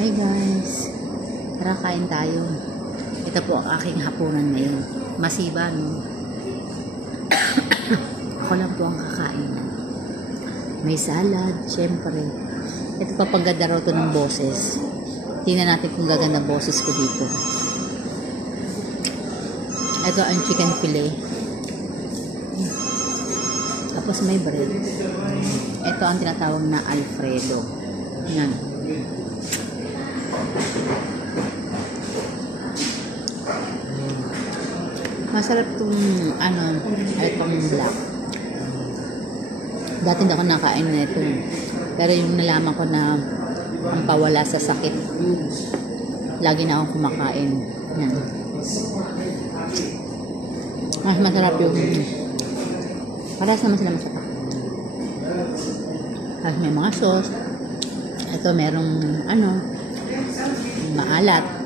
Hi guys, tara kain tayo. Ito po ang aking hapunan ngayon. Masiba, no? Ako lang po ang kakain. May salad, syempre. Ito pa pagganda raw to ng boses. Tingnan natin kung gaganda boses ko dito. Ito ang chicken fillet. Tapos may bread. Ito ang tinatawag na Alfredo. Yan. Masarap itong itong black. Dati hindi ako nakain na ito. Pero yung nalaman ko na ang pawala sa sakit, lagi na akong kumakain. Yan. Mas masarap yung parehas naman sila masarap. Tapos may mga sauce. Ito merong maalat.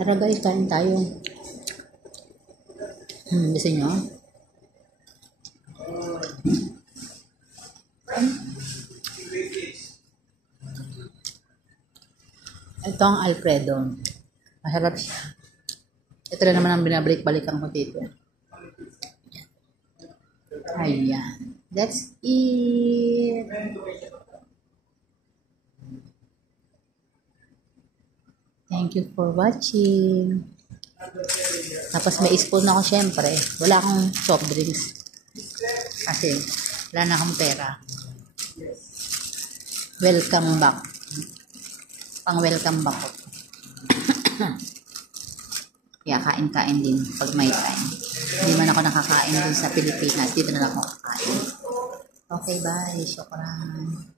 Tara guys, kain tayo. Gusto nyo? Ito ang Alfredo. Masarap siya. Ito na naman ang binabalik-balikan ko dito. Ayan. That's it. Thank you for watching. Tapos may spoon ako syempre. Wala akong soft drinks. Kasi wala na akong pera. Welcome back. Pang-welcome back ko. Kaya kain-kain din pag may time. Hindi man ako nakakain din sa Pilipinas. Dito na lang ako kakain. Okay, bye. Syukran.